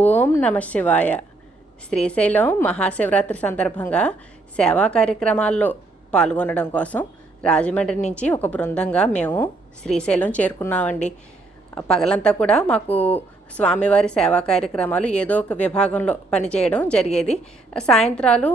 ఓం నమ శివాయ. శ్రీశైలం మహాశివరాత్రి సందర్భంగా సేవా కార్యక్రమాల్లో పాల్గొనడం కోసం రాజమండ్రి నుంచి ఒక బృందంగా మేము శ్రీశైలం చేరుకున్నామండి. పగలంతా కూడా మాకు స్వామివారి సేవా కార్యక్రమాలు ఏదో ఒక విభాగంలో పనిచేయడం జరిగేది. సాయంత్రాలు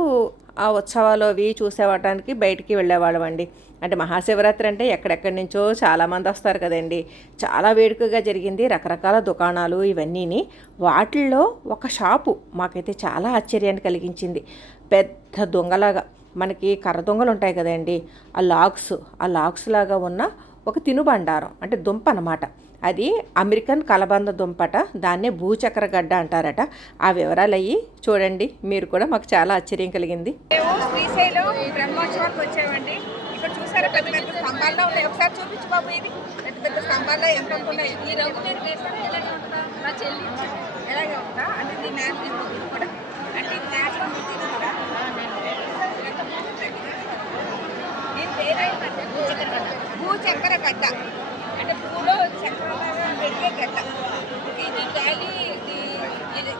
ఆ ఉత్సవాలు అవి చూసేవటానికి బయటికి వెళ్ళేవాళ్ళం అండి అంటే మహాశివరాత్రి అంటే ఎక్కడెక్కడి నుంచో చాలామంది వస్తారు కదండి. చాలా వేడుకగా జరిగింది. రకరకాల దుకాణాలు ఇవన్నీని. వాటిల్లో ఒక షాపు మాకైతే చాలా ఆశ్చర్యాన్ని కలిగించింది. పెద్ద దొంగలాగా మనకి కర్ర దొంగలు ఉంటాయి కదండి. ఆ లాక్స్ ఆ లాక్స్ లాగా ఉన్న ఒక తినుబండారం అంటే దుంప అనమాట అది అమెరికన్ కలబంద దుంపట దాన్నే భూచక్ర గడ్డ అంటారట. ఆ వివరాలు అయ్యి చూడండి. మీరు కూడా మాకు చాలా ఆశ్చర్యం కలిగింది. శ్రీశైలం బ్రహ్మోత్సవానికి వచ్చామండి. ఇక్కడ చూసారా పెద్ద పెద్ద స్తంభాల్లో ఉన్నాయి. ఒకసారి చూపించు బాబు ఇది. పెద్ద పెద్ద స్తంభాల్లో ఎంత ఉన్నాయి. ఈ రంగు మీరు వేసారా ఎలాగే ఉంటుందా? చెల్లి ఎలాగే ఉంటుందా అంటే దీని నేషనల్ కూడా. అంటే ఇది నేషనల్ ఇది కూడా. భూచక్ర గడ్డ. చక్రలాగా గడ్డ. ఇది వ్యాలీ ఇది ఇది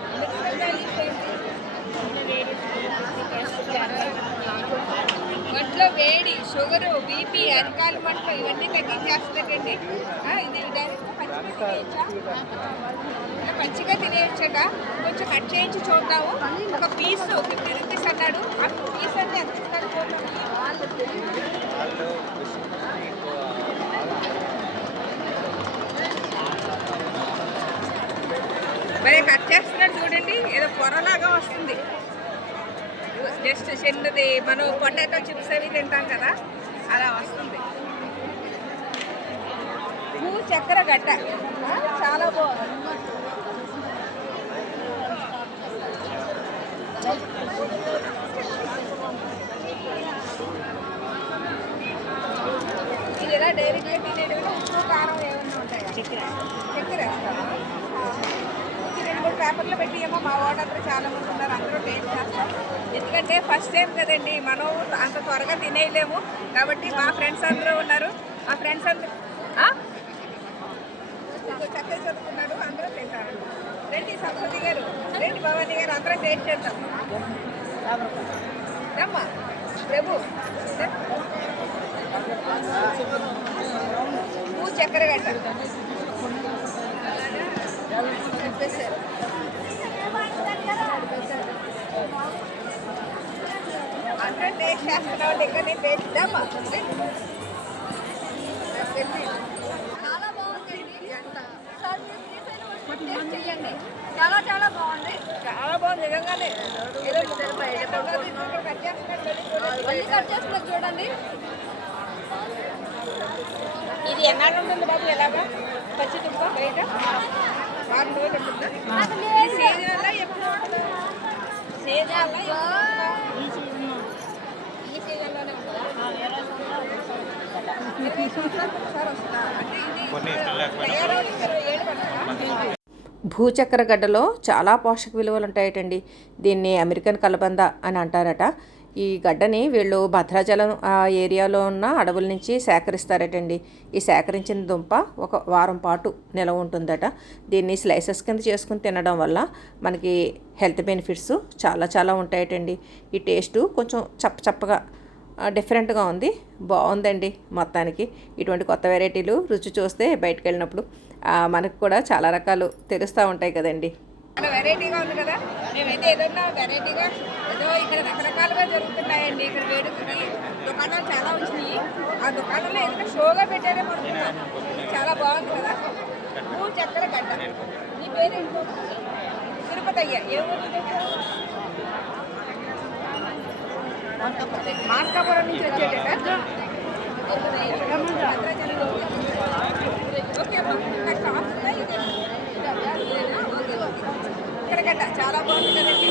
ఒంట్లో వేడి షుగరు బీపీ అరికాలు మంటలు ఇవన్నీ తగ్గించేస్తుందండి ఇది డైరెక్ట్గా పచ్చిగా పచ్చిగా తినేయచ్చట. కొంచెం కట్ చేయించి చూద్దాము. ఒక పీస్ ఫిఫ్టీ రూపీస్ అన్నాడు. ఆ పీస్ అంటే ఎంత ఇస్తారు మరి కట్ చేస్తున్నాడు చూడండి. ఏదో పొరలాగా వస్తుంది. జస్ట్ చిన్నది మనం పొటాటో చిప్స్ అవి తింటాం కదా అలా వస్తుంది. పూ చక్కెర గడ్డ. చాలా బాగుంది. ఇది ఎలా డైరెక్ట్గా తినేటప్పుడు ఉప్పు కారం ఏమైనా ఉంటాయా? చక్కెర. చక్కెర వేస్తారా ఇది రెండు మూడు పేపర్లు పెట్టి ఏమో మా వాడంతా చాలా మంది ఉన్నారు అందరూ టేస్ట్ చేస్తాం ఎందుకంటే ఫస్ట్ టైం కదండి మనం అంత త్వరగా తినేయలేము. కాబట్టి మా ఫ్రెండ్స్ అందరూ ఉన్నారు. మా ఫ్రెండ్స్ అందరూ చక్కగా చదువుకున్నారు అందరూ తింటారు. రండి సరస్వతి గారు రండి భవానీ గారు అందరం టేస్ట్ చేద్దాం. రమ్మా. ప్రభు. రా. చక్కెర గడ్డ చెప్పేశారు అంటే టేస్ట్ చేస్తున్నావు ఇంకా నేను చాలా బాగుందండి చేయండి చాలా చాలా బాగుంది. చాలా బాగుంది నిజంగానే. కట్ చూడండి. చేస్తున్నారు ఇది ఎన్నాళ్ళు ఉంటుంది బాబు ఎలాగా? పచ్చి దుంప బయట? వారం రోజులు ఉంటుందా ఈ సీజన్లో ఎప్పుడు ఉంటుంది. సీజన్లో ఈ సీజన్లోనే ఉంటుందా. ఇరవై సంవత్సరాలకు ఒకసారి వస్తుందా అంటే ఇది తయారవడానికి ఇరవై ఏళ్ళు పడుతుందా భూచక్ర గడ్డలో చాలా పోషక విలువలు ఉంటాయటండి. దీన్ని అమెరికన్ కలబంద అని అంటారట. ఈ గడ్డని వీళ్ళు భద్రాచలం ఆ ఏరియాలో ఉన్న అడవుల నుంచి సేకరిస్తారటండి. ఈ సేకరించిన దుంప ఒక వారం పాటు నిలవ ఉంటుందట. దీన్ని స్లైసెస్ కింద చేసుకుని తినడం వల్ల మనకి హెల్త్ బెనిఫిట్స్ చాలా చాలా ఉంటాయటండి. ఈ టేస్టు కొంచెం చప్ప చప్పగా డిఫరెంట్గా ఉంది. బాగుందండి మొత్తానికి. ఇటువంటి కొత్త వెరైటీలు రుచి చూస్తే బయటకు వెళ్ళినప్పుడు మనకు కూడా చాలా రకాలు తెలుస్తూ ఉంటాయి కదండి. వెరైటీగా ఉంది కదా. మేమైతే ఏదన్నా వెరైటీగా ఇక్కడ రకరకాలుగా జరుగుతున్నాయండి. ఇక్కడ వేడుకకి దుకాణాలు చాలా వచ్చినాయి. ఆ దుకాణంలో ఏదైనా షోగా పెట్టారే అనుకున్నాను చాలా బాగుంది కదా. నువ్వు చక్కెర గడ్డ. నీ పేరేంటో తిరుపతి అయ్యా. ఏ ఊరు మార్కాపురం నుంచి వచ్చేటట ఓకే అమ్మా నాకు కావాల్సిందా ఇది ఓకే ఓకే ఇక్కడ గడ్డ చాలా బాగుంది కదండి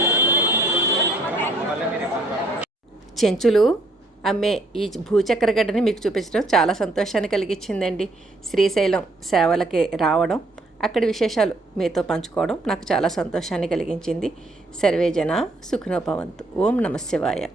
చెంచులు అమ్మే ఈ భూచక్ర గడ్డని మీకు చూపించడం చాలా సంతోషాన్ని కలిగించిందండి. శ్రీశైలం సేవలకి రావడం అక్కడి విశేషాలు మీతో పంచుకోవడం నాకు చాలా సంతోషాన్ని కలిగించింది. సర్వేజన సుఖనోపవంతు ఓం నమ శివాయ.